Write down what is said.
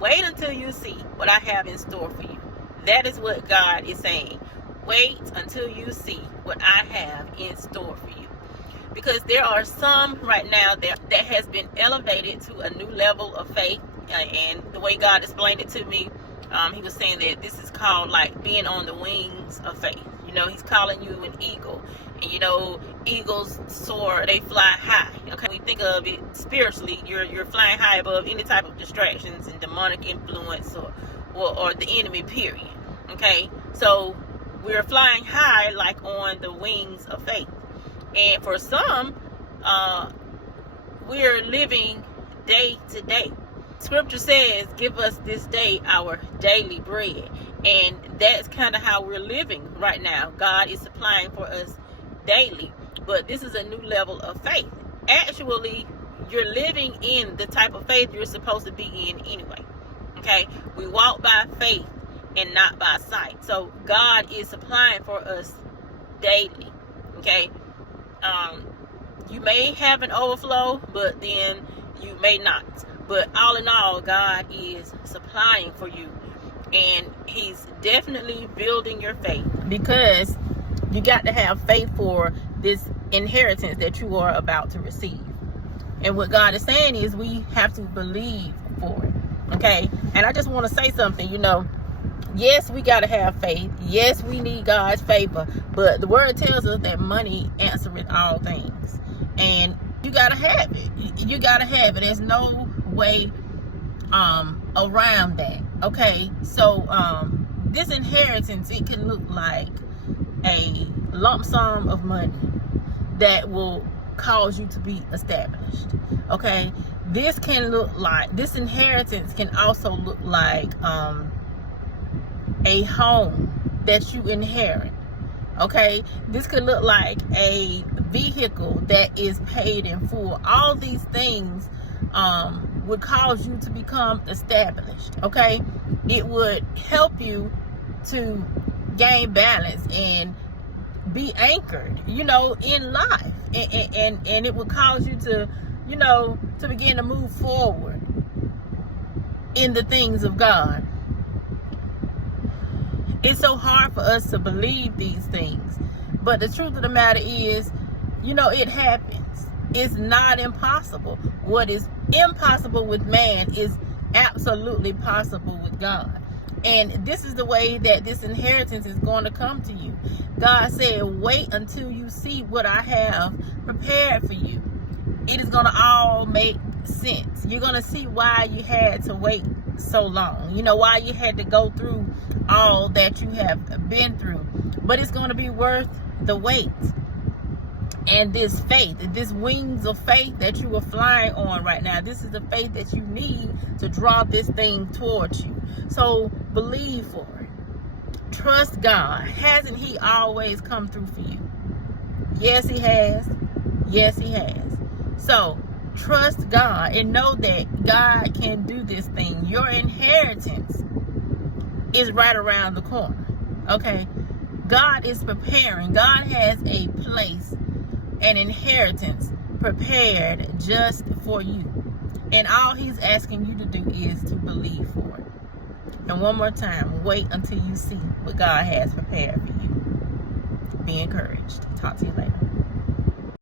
Wait until you see what I have in store for you. That is what God is saying. Wait until you see what I have in store for you. Because there are some right now that has been elevated to a new level of faith. And the way God explained it to me, he was saying that this is called like being on the wings of faith. You know, he's calling you an eagle. And you know, eagles soar, they fly high. Okay, when we think of it spiritually, you're flying high above any type of distractions and demonic influence or the enemy, period. Okay, so we're flying high like on the wings of faith. And for some, we're living day to day. Scripture says, give us this day our daily bread. And that's kind of how we're living right now. God is supplying for us daily. But this is a new level of faith. Actually, you're living in the type of faith you're supposed to be in anyway. Okay? We walk by faith and not by sight. So God is supplying for us daily. Okay? You may have an overflow, but then you may not. But all in all, God is supplying for you. And he's definitely building your faith, because you got to have faith for this inheritance that you are about to receive. And what God is saying is we have to believe for it. Okay? And I just want to say something, you know. Yes, we got to have faith. Yes, we need God's favor. But the word tells us that money answereth all things. And you got to have it. You got to have it. There's no way around that. Okay? So this inheritance, it can look like a lump sum of money that will cause you to be established. Okay? This can look like, this inheritance can also look like a home that you inherit. Okay, this could look like a vehicle that is paid in full. All these things would cause you to become established. Okay, it would help you to gain balance and be anchored, you know, in life, and it would cause you to, you know, to begin to move forward in the things of God. It's so hard for us to believe these things. But the truth of the matter is, you know, it happens. It's not impossible. What is impossible with man is absolutely possible with God. And this is the way that this inheritance is going to come to you. God said, wait until you see what I have prepared for you. It is going to all make sense. You're going to see why you had to wait so long. You know, why you had to go through all that you have been through. But it's going to be worth the wait. And this faith, this wings of faith that you are flying on right now, this is the faith that you need to draw this thing towards you. So believe for it. Trust God. Hasn't he always come through for you? Yes, he has. Yes, he has. So trust God and know that God can do this thing. Your inheritance is right around the corner. Okay? God is preparing. God has a place, an inheritance prepared just for you. And all he's asking you to do is to believe for it. And one more time, wait until you see what God has prepared for you. Be encouraged. Talk to you later.